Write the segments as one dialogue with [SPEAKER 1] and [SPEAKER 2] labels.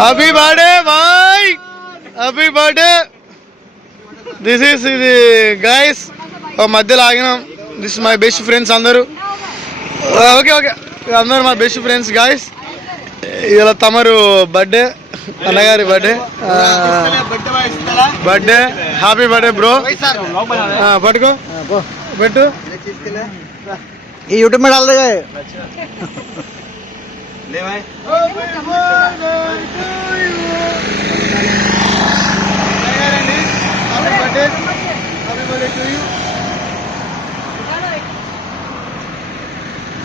[SPEAKER 1] Happy birthday boy happy birthday this is ఇది guys మధ్యలో ఆగినాం. దిస్ మై బెస్ట్ ఫ్రెండ్స్ అందరూ. ఓకే ఓకే అందరూ మా బెస్ట్ ఫ్రెండ్స్ గాయస్ ఇలా తమరు బర్త్డే అన్నగారి birthday birthday happy birthday bro పట్టుకో. పెట్టు.
[SPEAKER 2] લેવાય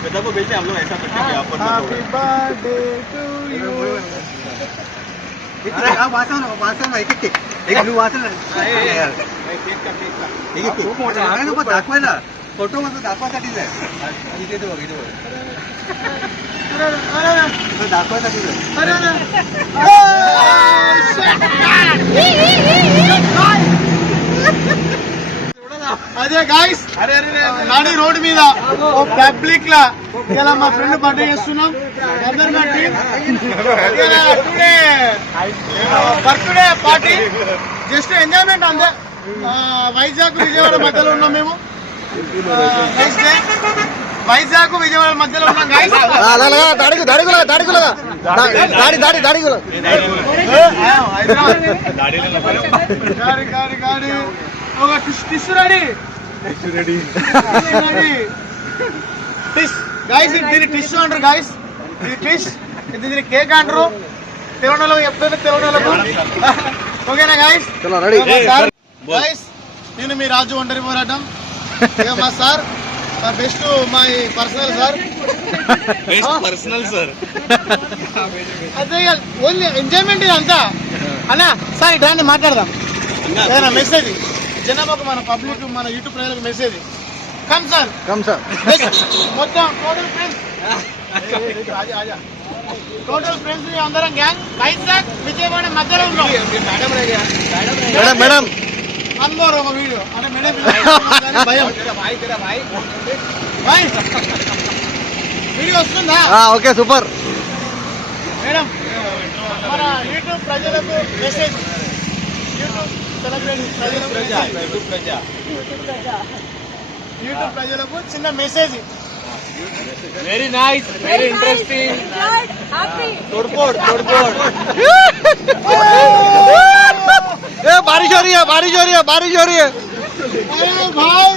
[SPEAKER 2] બધા को भेजते हम આ
[SPEAKER 1] વાસણ વાસણ એક એક
[SPEAKER 2] કેક એક બ્લુ વાસણ. કેક ફોટોમાં તો દાખવાसाठी જાય इथे
[SPEAKER 1] అదే గాయస్ నాని రోడ్ మీద ఓ పబ్లిక్ లా ఇలా మా ఫ్రెండ్ బర్త్డే చేస్తున్నాం. అందరు మా team birthday party just enjoyment అంతే. వైజాగ్ విజయవాడ మధ్యలో ఉన్నాం మేము. నెక్స్ట్ డే వైజాగ్ విజయవాడ మధ్యలో ఉన్నాం
[SPEAKER 2] దడుగు దడుగులా దడుగులా
[SPEAKER 1] దాడి దాడి దడుగులా ఒక టిస్ రెడీ టిస్ గాయస్ దీని టిష్ అంటారు గాయస్ ఇది టిష్ ఇది దీని కేక్ అంటారు తిరుణలో చెప్తాను తిరుణలకు ఓకేనా
[SPEAKER 2] గాయస్
[SPEAKER 1] గాయస్ నేను మీ రాజు ఒంటరి పోరాటం మా sir best my personal sir best
[SPEAKER 3] personal sir
[SPEAKER 1] అదే ఓన్లీ ఎంజాయ్మెంట్ ఇది అంతా. అన్నా సార్ ఇట్లాంటి మాట్లాడదాం. ఏదైనా మెసేజ్ జనాభాకు మన పబ్లిక్ మన యూట్యూబ్ ప్రజలకు message come sir
[SPEAKER 2] come sir
[SPEAKER 1] మొత్తం టోటల్ ఫ్రెండ్స్ ఆజా ఆజా టోటల్ ఫ్రెండ్స్ అందరం గ్యాంగ్ బైక్ సార్ విజయవాడ మధ్యలో ఉన్నాం.
[SPEAKER 2] Madam madam.
[SPEAKER 1] అందరూ ఒక వీడియో వస్తుందా?
[SPEAKER 2] Okay super.
[SPEAKER 1] మేడం మన యూట్యూబ్ ప్రజలకు మెసేజ్ యూట్యూబ్ యూట్యూబ్ ప్రజలకు చిన్న message
[SPEAKER 3] very nice very interesting
[SPEAKER 2] తోడుకోడు తోడుకోడు বাড়ি জড়িয়ে বাড়ি
[SPEAKER 1] জড়িয়ে। ভাই।